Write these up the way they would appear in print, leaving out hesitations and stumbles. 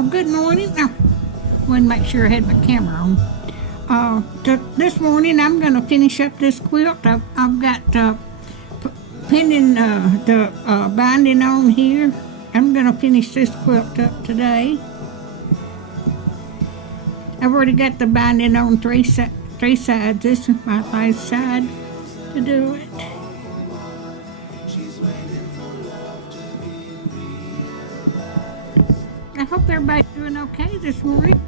Oh, good morning. I wanted to make sure I had my camera on. This morning I'm going to finish up this quilt. I've got pinning the binding on here. I'm going to finish this quilt up today. I've already got the binding on three sides. This is my last side to do it. I hope everybody's doing okay this morning.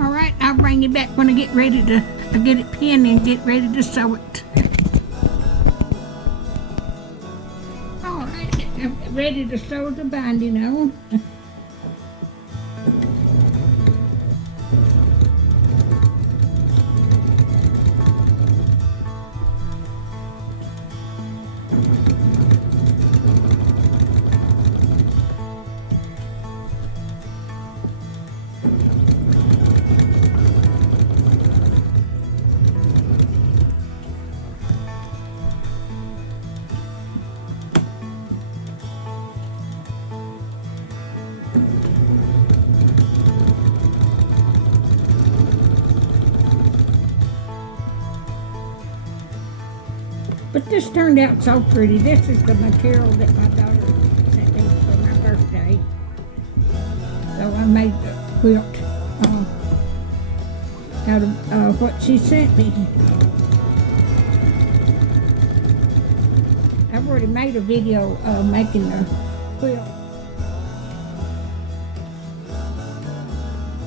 All right, I'll bring you back when I get ready to get it pinned and get ready to sew it. All right, I'm ready to sew the binding on. But this turned out so pretty. This is the material that my daughter sent me for my birthday. So I made the quilt out of what she sent me. I've already made a video making the quilt.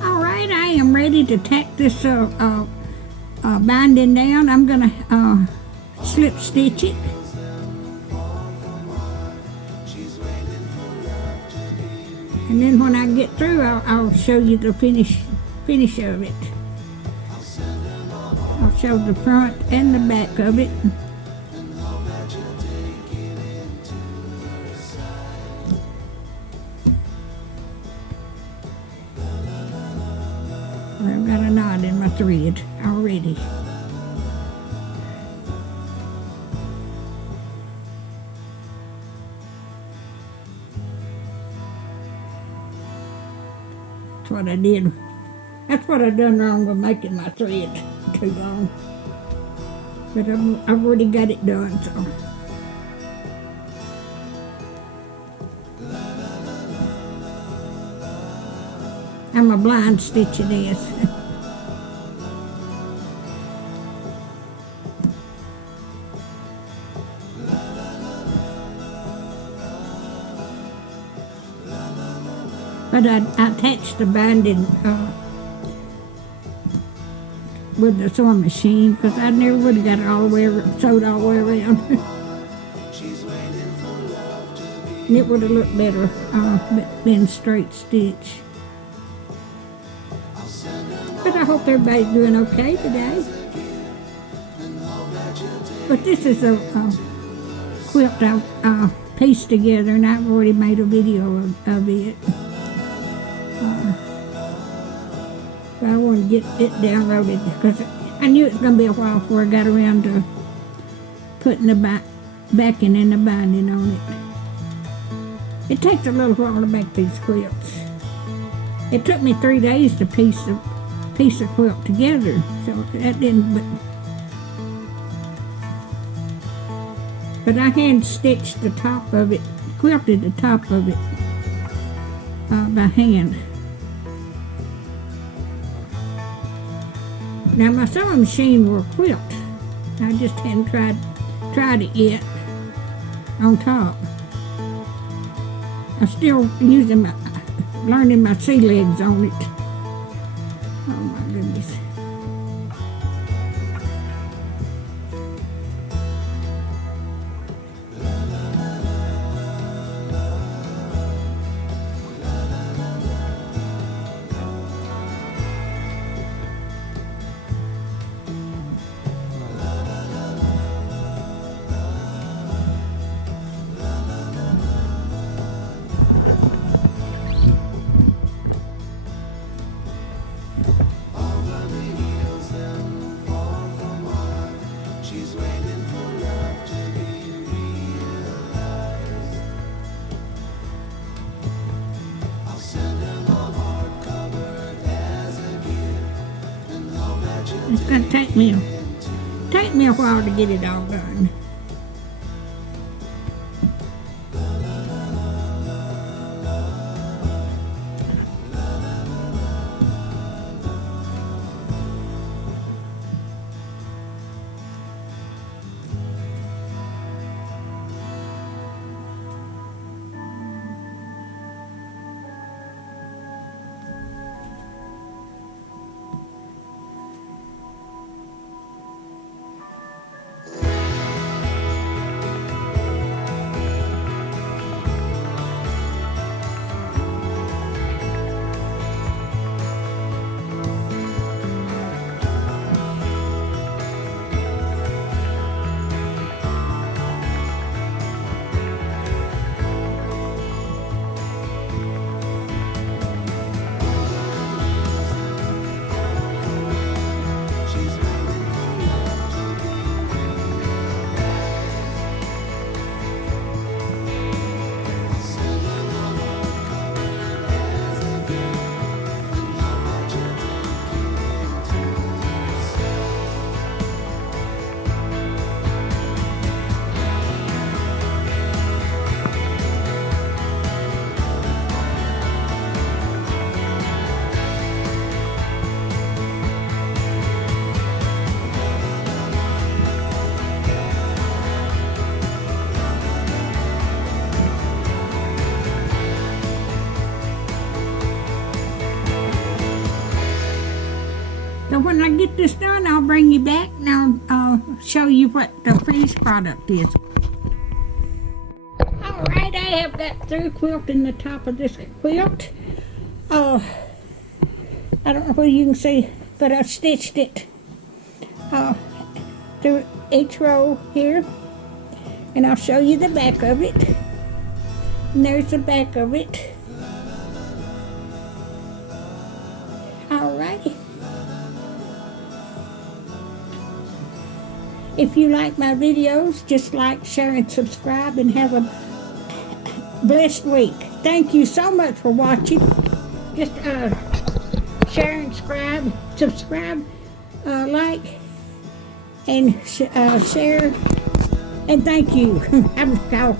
All right, I am ready to tack this binding down. I'm gonna slip stitch it. And then when I get through, I'll show you the finish of it. I'll show the front and the back of it. I've got a knot in my thread already. That's what I did. That's what I done wrong with making my thread too long. But I've already got it done, so. I'm a blind stitch it is. But I attached the binding with the sewing machine because I never would have got it all the way sewed all the way around. And it would have looked better than straight stitch. But I hope everybody's doing okay today. But this is a quilt I pieced together, and I've already made a video of it. But I want to get it downloaded because I knew it was going to be a while before I got around to putting the backing and the binding on it. It takes a little while to make these quilts. It took me 3 days to piece the quilt together, so that didn't. But I hand stitched the top of it, quilted the top of it by hand. Now my sewing machine will quilt. I just hadn't tried it yet on top. I'm still learning my sea legs on it. Oh my goodness. gonna take me a while to get it all done. So when I get this done, I'll bring you back and I'll show you what the finished product is. Alright, I have got through quilting the top of this quilt. I don't know whether you can see, but I stitched it through each row here. And I'll show you the back of it. And there's the back of it. Alrighty. If you like my videos, just like, share, and subscribe, and have a blessed week. Thank you so much for watching. Just share and subscribe, like, and share, and thank you. I'm out.